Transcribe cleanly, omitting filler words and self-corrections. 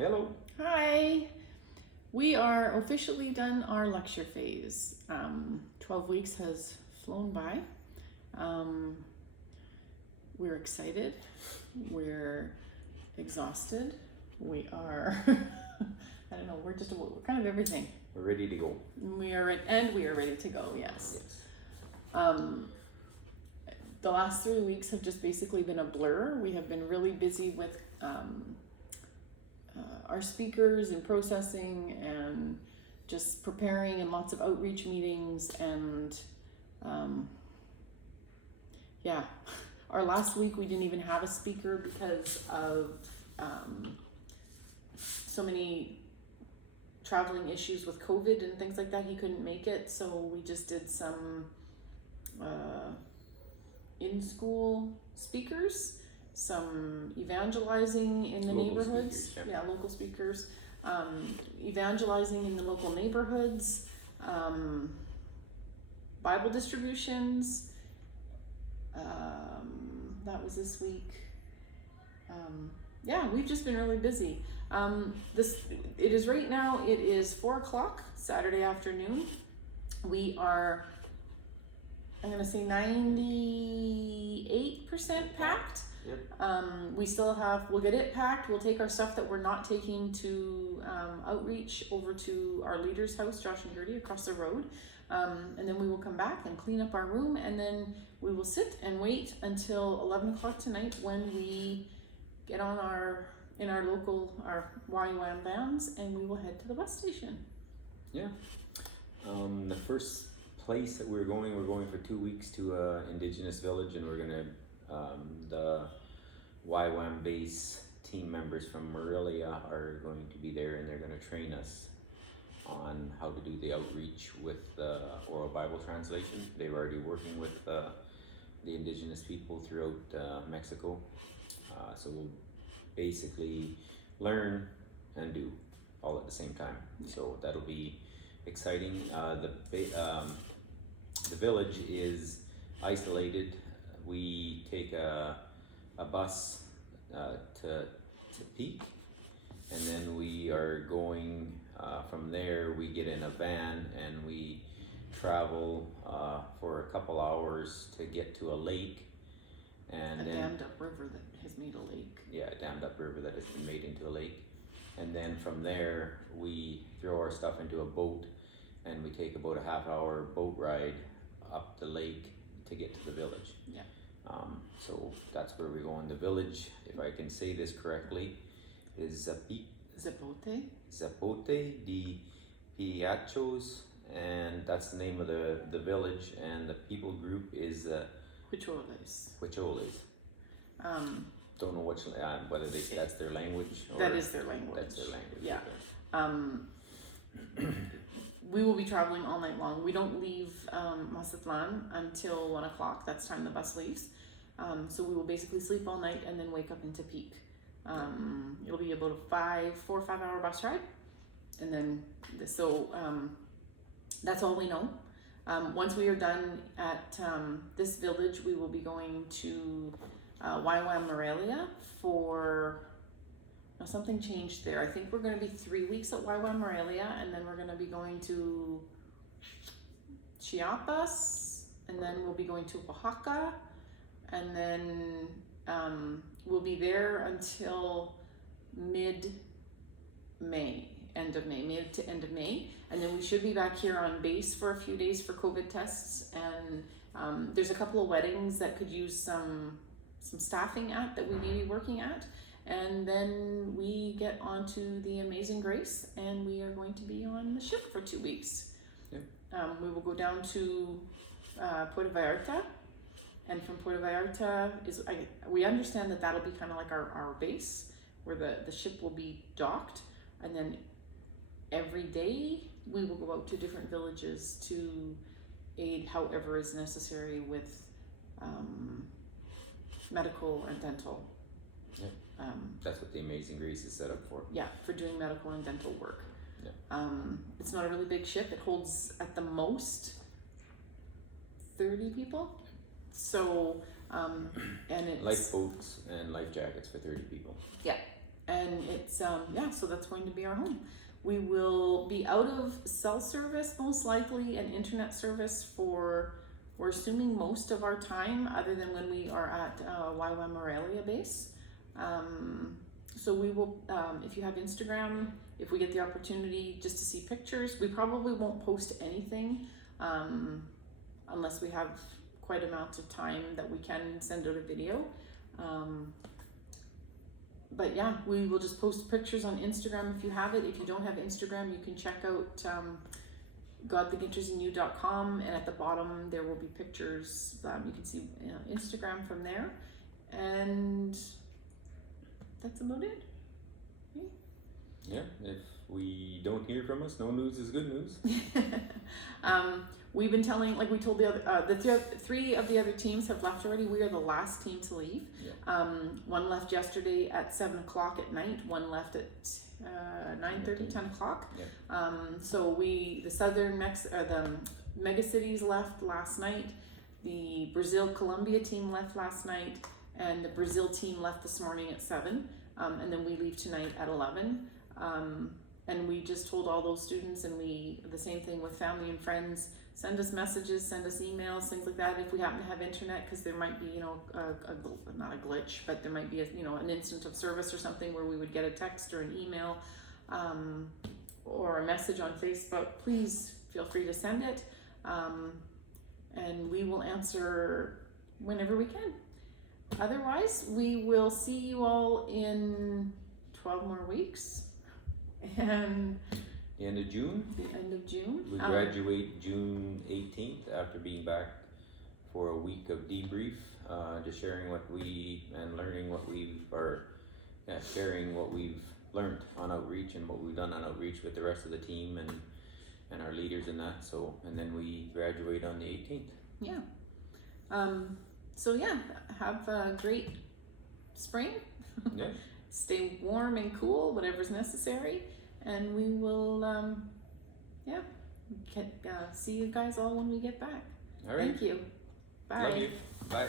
Hello. Hi. We are officially done our lecture phase. 12 weeks has flown by. We're excited. We're exhausted. We are, I don't know, we're kind of everything. We're ready to go. We are ready to go, yes. The last 3 weeks have just basically been a blur. We have been really busy with our speakers and processing and just preparing and lots of outreach meetings and our last week we didn't even have a speaker because of so many traveling issues with COVID and things like that. He couldn't make it, so we just did some in-school speakers, some evangelizing in the Local neighborhoods. speakers, Yeah, local speakers. Evangelizing in the local neighborhoods. Bible distributions. That was this week. We've just been really busy. It is right now, it is 4:00 Saturday afternoon. We are, I'm gonna say 98% packed. Yep. We'll get it packed. We'll take our stuff that we're not taking to outreach over to our leader's house, Josh and Gertie, across the road. And then we will come back and clean up our room, and then we will sit and wait until 11 o'clock tonight when we get on our YUM vans, and we will head to the bus station. Yeah. The first place that we're going for 2 weeks to Indigenous village, and we're gonna the YWAM base team members from Morelia are going to be there, and they're going to train us on how to do the outreach with oral Bible translation. They're already working with the Indigenous people throughout Mexico, so we'll basically learn and do all at the same time. So that'll be exciting. The village is isolated. We take a bus to Peak, and then we are going from there. We get in a van and we travel for a couple hours to get to a lake, and a then dammed up river that has made a lake. Yeah, a dammed up river that has been made into a lake. And then from there we throw our stuff into a boat, and we take about a half-hour boat ride up the lake to get to the village. Yeah. So that's where we go in the village. If I can say this correctly, is Zapote de Piachos, and that's the name of the village, and the people group is Huicholes. Don't know whether that's their language. Or that is their language. That's their language. Yeah. We will be traveling all night long. We don't leave Mazatlan until 1 o'clock. That's the time the bus leaves. So we will basically sleep all night and then wake up into Peak. It'll be about a 4 or 5 hour bus ride, and then that's all we know. Once we are done at this village, we will be going to YWAM Morelia for something changed there. I think we're going to be 3 weeks at YWAM Morelia, and then we're going to be going to Chiapas, and then we'll be going to Oaxaca, and then we'll be there until mid to end of May, and then we should be back here on base for a few days for COVID tests, and there's a couple of weddings that could use some staffing at that we may be working at, and then we get onto the Amazing Grace, and we are going to be on the ship for 2 weeks. Yep. We will go down to Puerto Vallarta, and from Puerto Vallarta we understand that'll be kind of like our base where the ship will be docked, and then every day we will go out to different villages to aid however is necessary with medical and dental. Yep. That's what the Amazing Grace is set up for. Yeah, for doing medical and dental work. Yep. It's not a really big ship. It holds at the most 30 people. So, and it's Lifeboats and life jackets for 30 people. and and it's so that's going to be our home. We will be out of cell service most likely and internet service for, we're assuming, most of our time, other than when we are at YWAM Morelia base. So we will, if you have Instagram, if we get the opportunity just to see pictures, we probably won't post anything unless we have quite amount of time that we can send out a video. But yeah, we will just post pictures on Instagram if you have it. If you don't have Instagram, you can check out godthathinteresinYou.com, and at the bottom there will be pictures. You can see Instagram from there, and that's about it. Yeah, if we don't hear from us, no news is good news. We've been telling, like we told the other, three of the other teams have left already. We are the last team to leave. Yeah. One left yesterday at 7 o'clock at night. One left at 9:30, 10 o'clock. Yeah. So the the mega cities left last night. The Brazil Colombia team left last night, and the Brazil team left this morning at 7. And then we leave tonight at 11. And we just told all those students, and the same thing with family and friends, send us messages, send us emails, things like that if we happen to have internet, because there might be, not a glitch, but there might be an instant of service or something where we would get a text or an email or a message on Facebook. Please feel free to send it, and we will answer whenever we can. Otherwise, we will see you all in 12 more weeks. And The end of June. the end of June. We graduate June 18th after being back for a week of debrief, just sharing what learning what sharing what we've learned on outreach and what we've done on outreach with the rest of the team and our leaders in that. So, and then we graduate on the 18th. Yeah. So yeah, have a great spring. Yeah. Stay warm and cool, whatever's necessary, and we will see you guys all when we get back. All right. Thank you. Bye. Love you. Bye.